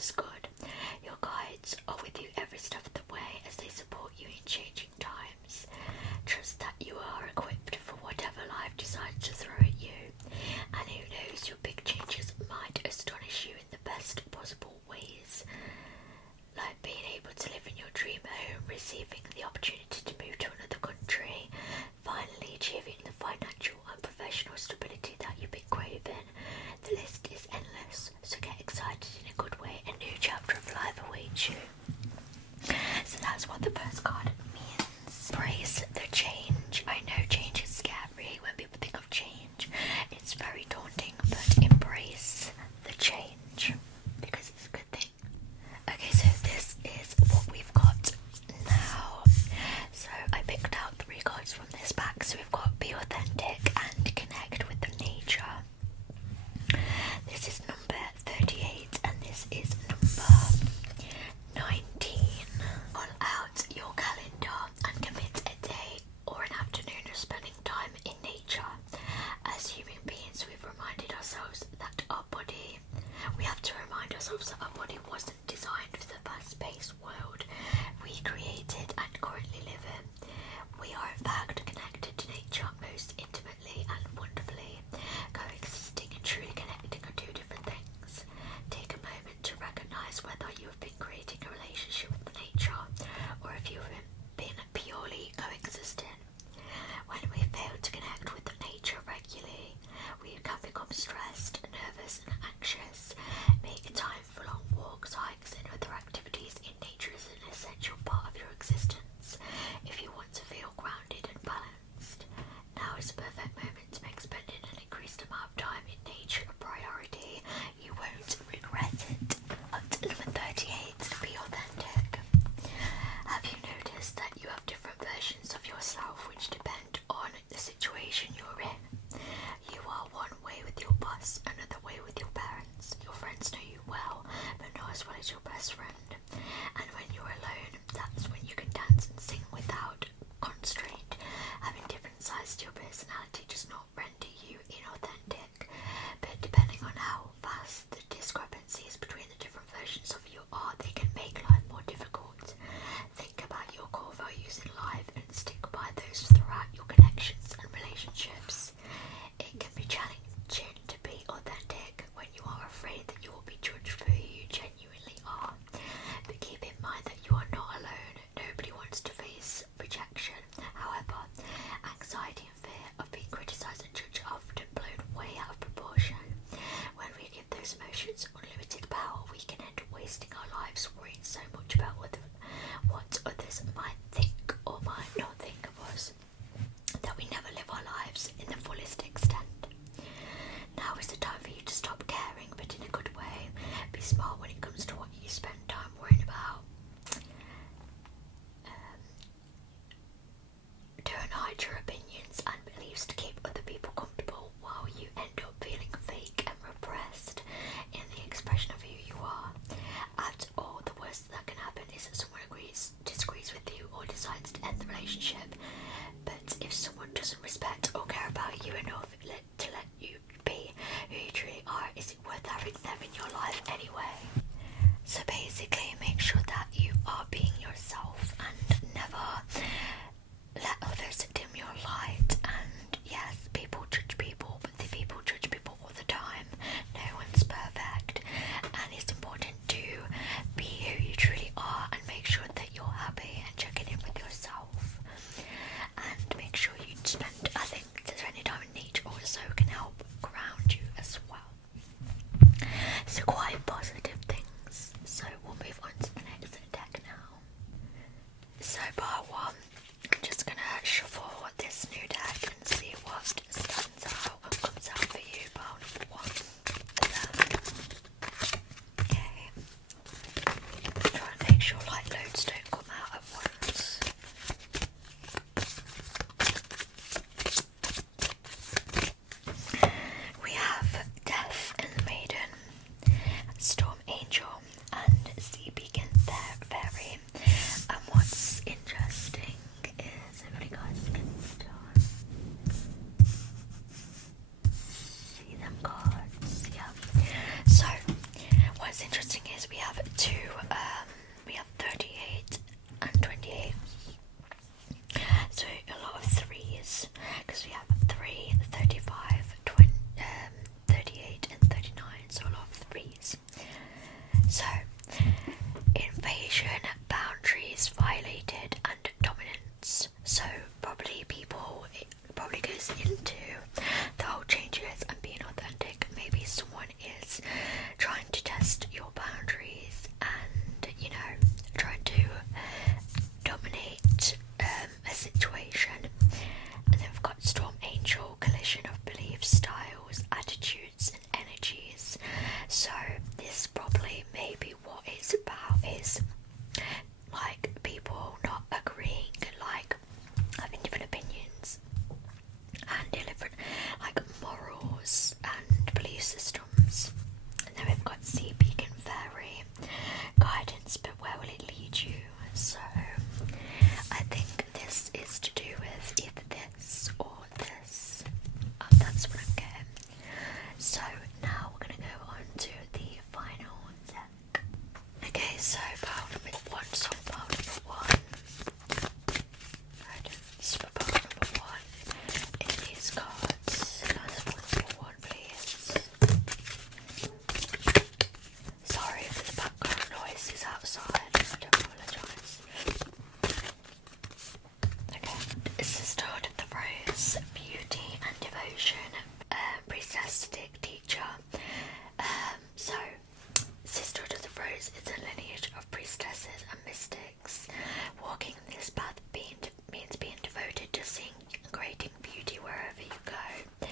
is good. Your guides are with you every step of the way as they support you in changing times. Trust that you are equipped for whatever life decides to throw at you, and who knows, your big changes might astonish you in the best possible ways. Like being able to live in your dream home, receiving the opportunity to move to another country, finally achieving the financial and professional stability that you've been craving. The list is endless, so get excited in a good way. A new chapter of life awaits you. So that's what the first card means. Embrace the change. I know change is scary. When people think of change, it's very daunting, but embrace the change because it's a good thing. Okay, so this is what we've got now. So I picked out 3 cards from this pack. So we've got be authentic and connect with the nature. This is number 38 and this is number 19. Pull out your calendar and commit a day or an afternoon of spending time in nature. As human beings, we have to remind ourselves that our body wasn't designed for the fast-paced world we created and currently live in. We are in fact connected to nature most intimately and wonderfully. Coexisting and truly connecting are 2 different things. Take a moment to recognize whether you have been creating a relationship with nature or if you have been purely coexisting. When we fail to connect with the nature regularly, we can become stressed, nervous and anxious. Make time for long walks, hikes and other activities in nature is an essential part of your existence if you want to feel grounded and balanced. Now is the perfect moment to make spending an increased amount of time in nature a priority. You won't regret it. Number 38, be authentic. Have you noticed that you have different versions of yourself which depend on the situation you're in? You are one way with your boss, another way with your parents. Your friends know you well, but not as well as your best friend. And when you're alone, that's when you can dance and sing without constraint. Having different sides to your personality does not render you inauthentic, but depending on how vast the discrepancies between the different versions of you are, they can make life more difficult. Think about your core values in life and stick by those throughout your connections and relationships. It can be challenging to be authentic when you are afraid that you will be judged for who you genuinely are, but keep in mind manipulation, boundaries violated, and dominance. So probably goes into the whole changes and being authentic. Maybe someone is trying to test your boundaries and, you know, trying to dominate a situation. And then we've got Storm Angel, collision of beliefs, styles, attitudes, and energies. So this probably maybe what it's about is like people not agreeing, like having different opinions and different like morals and belief systems. And then we've got Sea Beacon Fairy, guidance, but where will it lead you? So I think this is to do with either this or this. That's what I'm getting. So now we're going to go on to the final deck. Okay, so pile number one, guidance for pile number one in these cards. Last one, number one, please. Sorry for the background noises outside, I do apologise. Okay, Sisterhood of the Rose, beauty and devotion, priestess-stick teacher. So, Sisterhood of the Rose is a lineage of priestesses and mystics. Walking this path means being devoted to seeing and creating beauty wherever you go.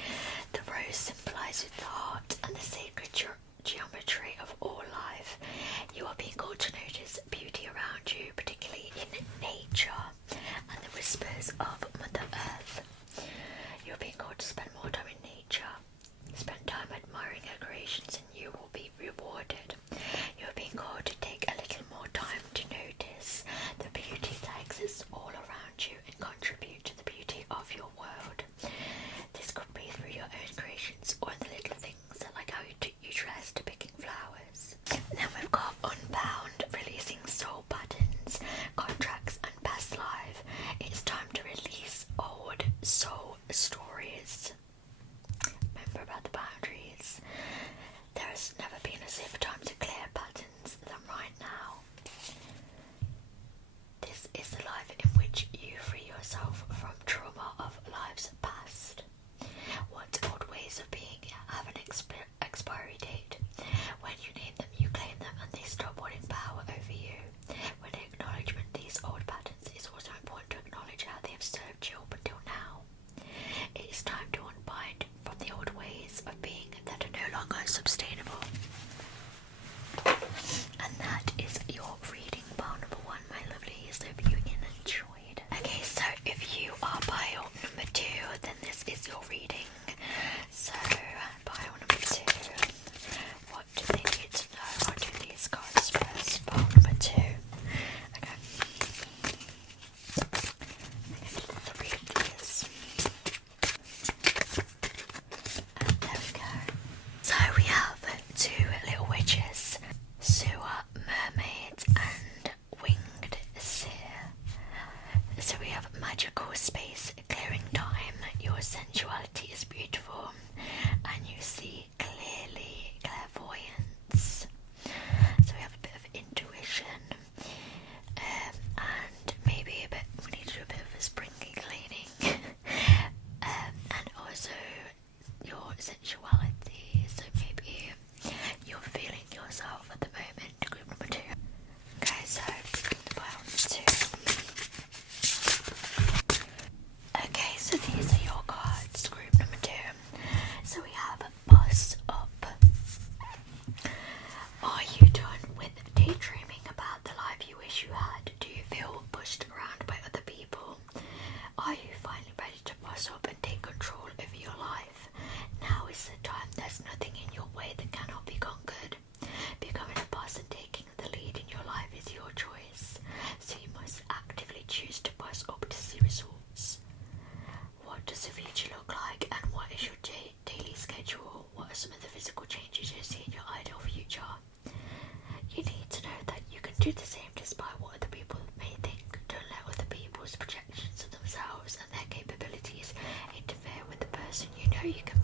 The rose symbolises the heart and the sacred geometry of all life. You are being called to notice beauty around you, particularly in nature and the whispers of Mother Earth. You are being called to spend more time in nature. Spend time admiring her creations and you will be rewarded. You are being called to take a little more time to notice the beauty that exists all around you and contribute to the beauty of your world. This could be through your own creations or in the little things like how you dress to picking flowers. Then we've got Unbound, releasing soul patterns, contracts and past life. It's time to release old soul stories. Remember about the boundaries. There has never been a safer time to clear patterns than right now. This is the life in which you free yourself from trauma of lives past. What old ways of being have an expiry date. When you name them, you claim them, and they stop holding power over you. When acknowledgement these old patterns, it's also important to acknowledge how they have served you up until now. It is time to unbind from the old ways of being that are no longer sustainable. And that is your reading pile number one, my lovelies. Hope you enjoyed. Okay, so if you are pile number two, then this is your reading. So, pile number two, what do they need to know? I'll do these cards first. Pile number two. Okay. I'm going to do 3 of these. And there we go. So we have 2 little witches, sewer mermaids and winged seer. So we have magical space, clearing time, your sensuality is beautiful, and you see clearly, clairvoyance. So we have a bit of intuition, and maybe we need to do a bit of a springy cleaning, and also your sensuality. So maybe you're feeling yourself at the moment. Group number 2. Okay, so pile number 2. Okay, so these are your cards. Group number 2. So we have Boss Up. Are you done with daydreaming about the life you wish you had? Do you feel pushed around by other people? Are you finally ready to boss up and take control over your life? Now is the time. There's nothing in your way that cannot be conquered. Becoming a boss and taking the lead in your life is your choice. So you must actively choose to boss up to see results. What does the future look like, and what is your daily schedule? What are some of the physical changes you see in your ideal future? You need to know that you can do the same despite what other people may think. Don't let other people's projections of themselves and their capabilities interfere with the person you know you can